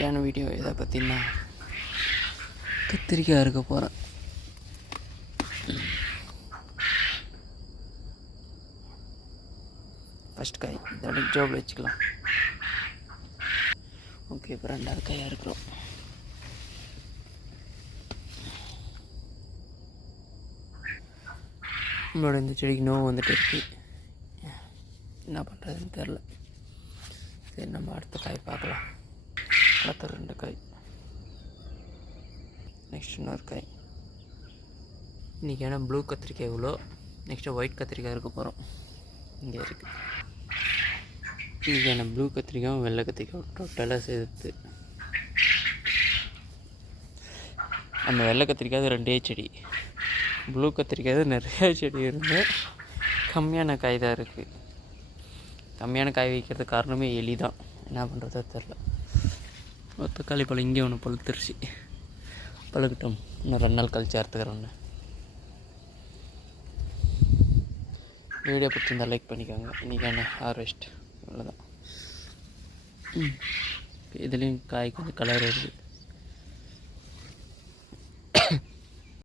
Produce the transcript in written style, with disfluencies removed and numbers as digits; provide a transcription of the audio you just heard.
இன்றைக்கான வீடியோ இதை பற்றினா கத்திரிக்காய் இருக்க போகிறேன். ஃபஸ்ட் காய் இதோட ஜோபில் வச்சுக்கலாம். ஓகே, இப்போ ரெண்டாவது காயாக இருக்கிறோம். நம்மளோட இந்த செடிக்கு நோவு வந்துட்டு இருக்குது. என்ன பண்ணுறதுன்னு தெரில. சரி, நம்ம அடுத்த காய் பார்க்கலாம். அடுத்த 2 காய், நெக்ஸ்ட் இன்னொரு காய். இன்றைக்கான ப்ளூ கத்திரிக்காய் இவ்வளோ. நெக்ஸ்ட்டு ஒயிட் கத்திரிக்காய் இருக்க போகிறோம். இங்கே இருக்குது. இன்றைக்கான ப்ளூ கத்திரிக்காயும் வெள்ளை கத்திரிக்காய் டோட்டலாக சேர்த்து. அந்த வெள்ளை கத்திரிக்காய் 2 செடி, ப்ளூ கத்திரிக்காய் நிறையா செடி இருந்து கம்மியான காய் தான் இருக்குது. கம்மியான காய் வைக்கிறதுக்கு காரணமே எலி தான். என்ன பண்ணுறதோ தெரில. தக்காளி பழம் இங்கே ஒன்று பழுத்துருச்சு. பழுக்கட்டும், இன்னும் 2 நாள் கழிச்சு அறுத்துக்கிறோன்னு. வீடியோ பிடிச்சிருந்தால் லைக் பண்ணிக்கோங்க. இன்றைக்கான ஹார்வெஸ்ட் இவ்வளோதான். இதுலேயும் காய் கொஞ்சம் கலர் வருது.